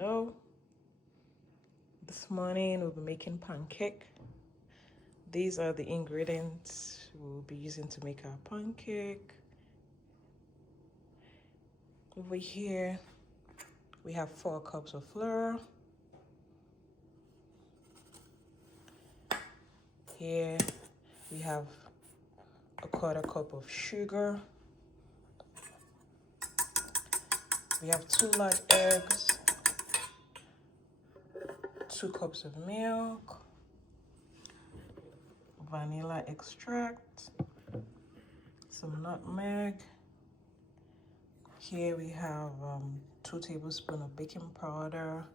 Hello. This morning we'll be making pancake. These are the ingredients we'll be using to make our pancake. Over here we have 4 cups of flour. Here we have a 1/4 cup of sugar. We have 2 large eggs, 2 cups of milk, vanilla extract, some nutmeg. Here we have 2 tablespoons of baking powder,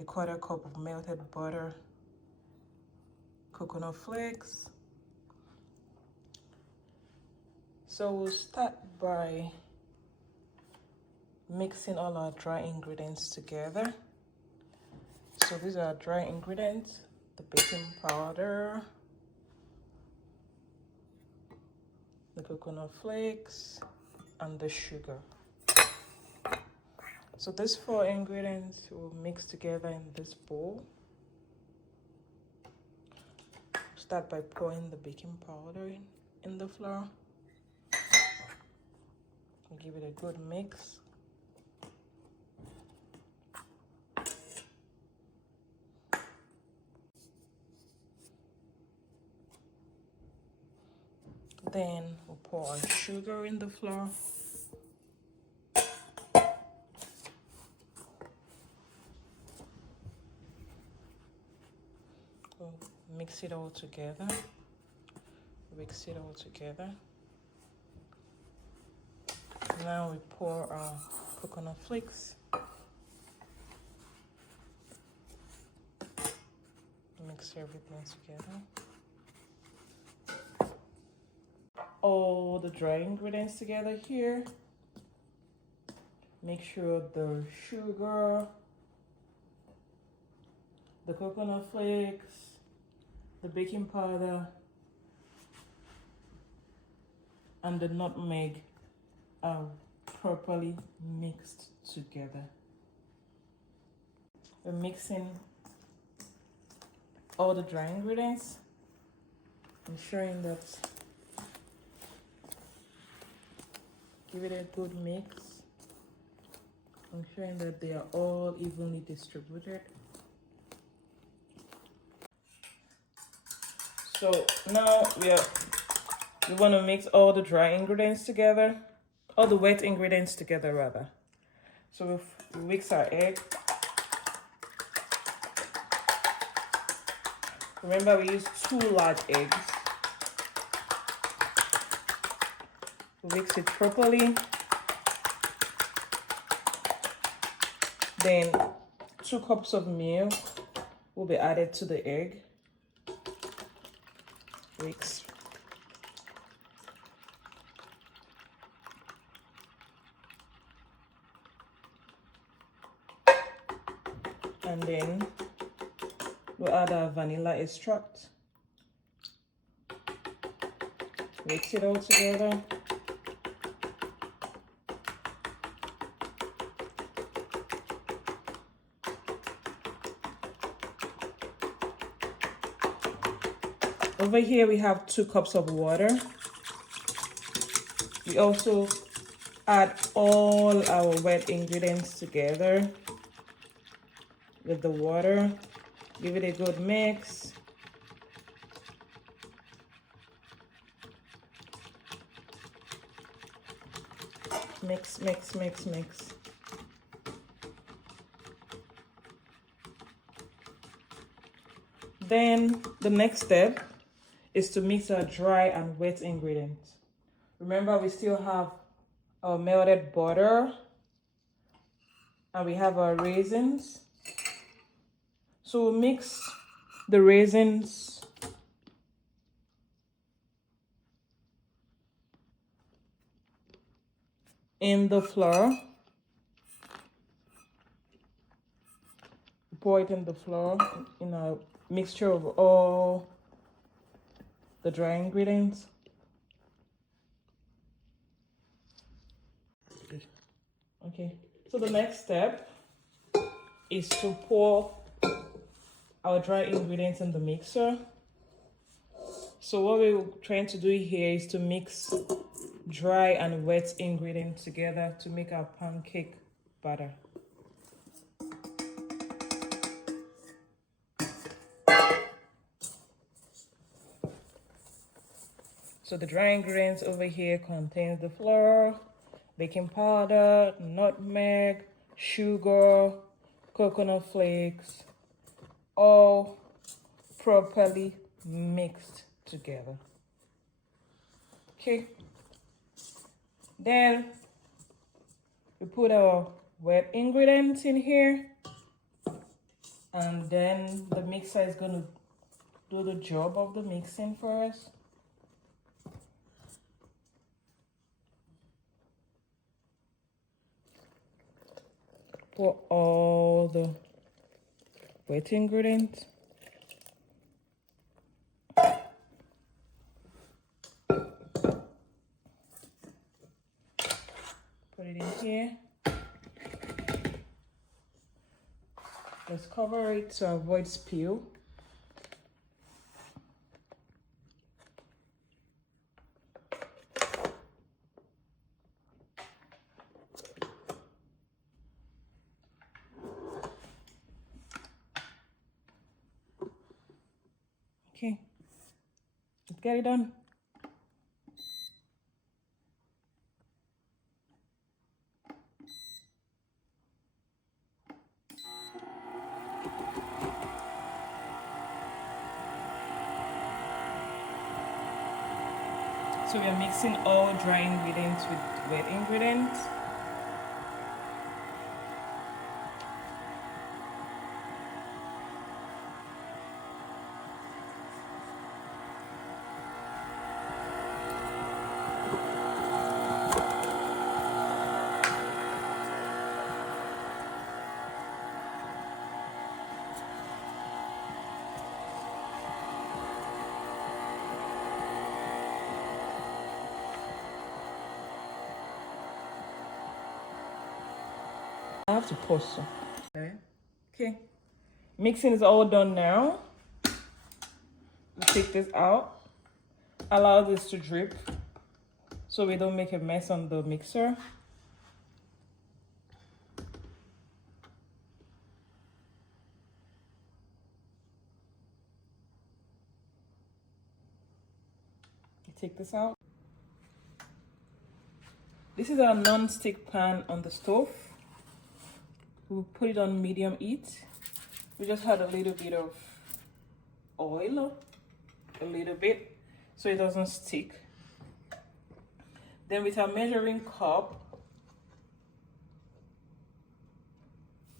a 1/4 cup of melted butter, coconut flakes. So we'll start by mixing all our dry ingredients together. So these are dry ingredients: the baking powder, the coconut flakes, and the sugar. So these 4 ingredients will mix together in this bowl. Start by pouring the baking powder in the flour. Give it a good mix. Then we'll pour our sugar in the flour. We'll mix it all together. Mix it all together. Now we pour our coconut flakes. Mix everything together. All the dry ingredients together here. Make sure the sugar, the coconut flakes, the baking powder, and the nutmeg are properly mixed together. We're mixing all the dry ingredients, ensuring that give it a good mix, ensuring that they are all evenly distributed. So now we want to mix all the dry ingredients together, all the wet ingredients together rather. So we mix our egg. Remember, we use 2 large eggs. We mix it properly. Then 2 cups of milk will be added to the egg. Mix. And then we'll add our vanilla extract. Mix it all together. Over here we have 2 cups of water. We also add all our wet ingredients together with the water. Give it a good mix. Mix, mix, mix, mix. Then the next step is to mix our dry and wet ingredients. Remember, we still have our melted butter and we have our raisins. So we'll mix the raisins in the flour. Pour it in the flour in a mixture of all the dry ingredients. Okay, so the next step is to pour our dry ingredients in the mixer. So what we're trying to do here is to mix dry and wet ingredients together to make our pancake batter. So the dry ingredients over here contains the flour, baking powder, nutmeg, sugar, coconut flakes, all properly mixed together. Okay. Then we put our wet ingredients in here, and then the mixer is going to do the job of the mixing for us. Pour all the wet ingredients. Put it in here. Let's cover it to avoid spill. Okay, let's get it done. So we are mixing all dry ingredients with wet ingredients. I have to pause some. Okay. Mixing is all done now. We take this out. Allow this to drip so we don't make a mess on the mixer. Take this out. This is our non-stick pan on the stove. We'll put it on medium heat. We just had a little bit of oil, a little bit, so it doesn't stick. Then with our measuring cup,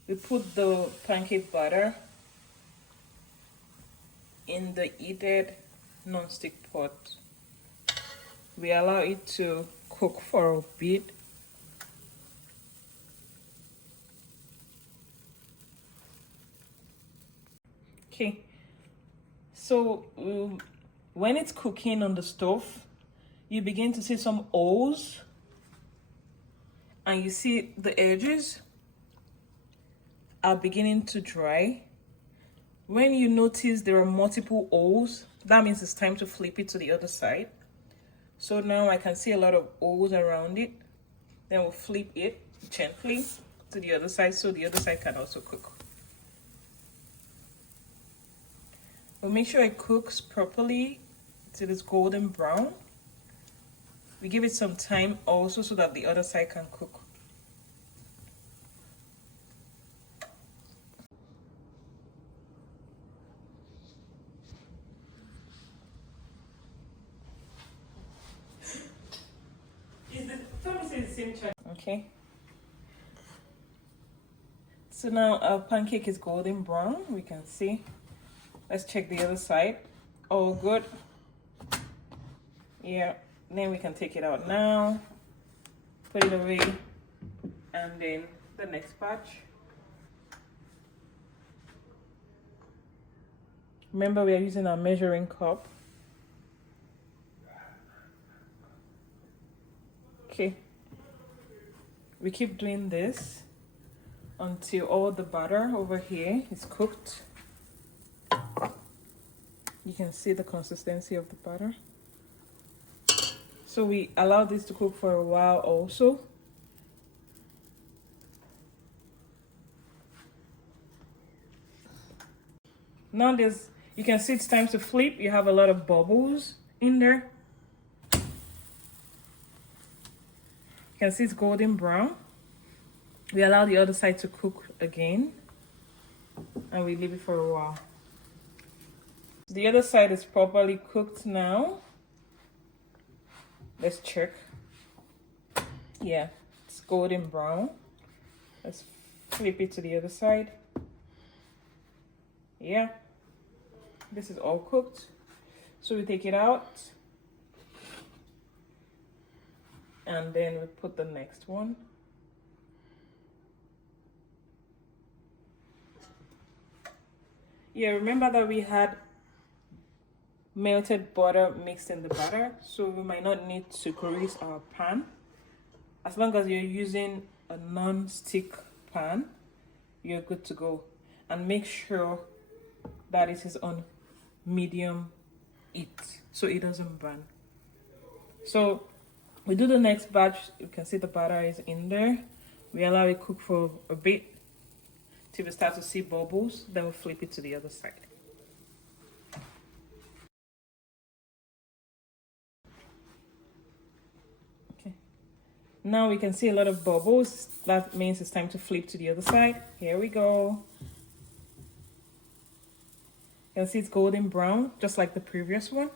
we put the pancake batter in the heated non-stick pot. We allow it to cook for a bit. Okay, so when it's cooking on the stove, you begin to see some holes, and you see the edges are beginning to dry. When you notice there are multiple holes, that means it's time to flip it to the other side. So now I can see a lot of holes around it. Then we'll flip it gently to the other side so the other side can also cook. We'll make sure it cooks properly till it's golden brown. We give it some time also so that the other side can cook. Okay. So now our pancake is golden brown, we can see. Let's check the other side. All good. Yeah, then we can take it out now. Put it away. And then the next batch. Remember, we are using our measuring cup. Okay. We keep doing this until all the butter over here is cooked. You can see the consistency of the butter. So we allow this to cook for a while also. Now you can see it's time to flip. You have a lot of bubbles in there. You can see it's golden brown. We allow the other side to cook again and we leave it for a while. The other side is properly cooked now. Let's check. Yeah, it's golden brown. Let's flip it to the other side. Yeah, this is all cooked. So we take it out and then we put the next one. Yeah, remember that we had melted butter mixed in the batter, so we might not need to grease our pan. As long as you're using a non-stick pan, you're good to go. And make sure that it is on medium heat so it doesn't burn. So we do the next batch. You can see the butter is in there. We allow it cook for a bit till we start to see bubbles, then we flip it to the other side. Okay, now we can see a lot of bubbles. That means it's time to flip to the other side. Here we go. You can see it's golden brown, just like the previous one.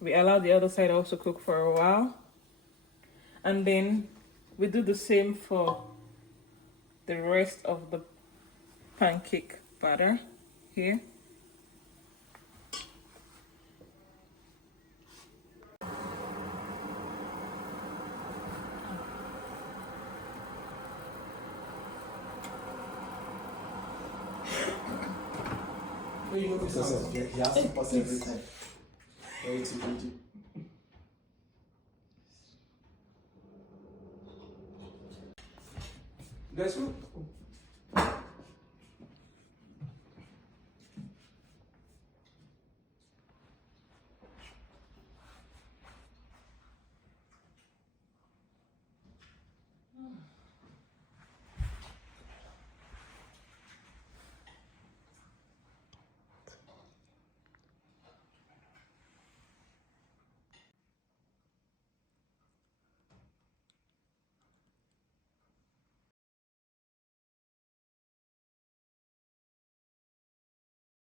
We allow the other side also cook for a while. And then we do the same for the rest of the pancake batter here. He has to pass every time. Very too pretty. Guys,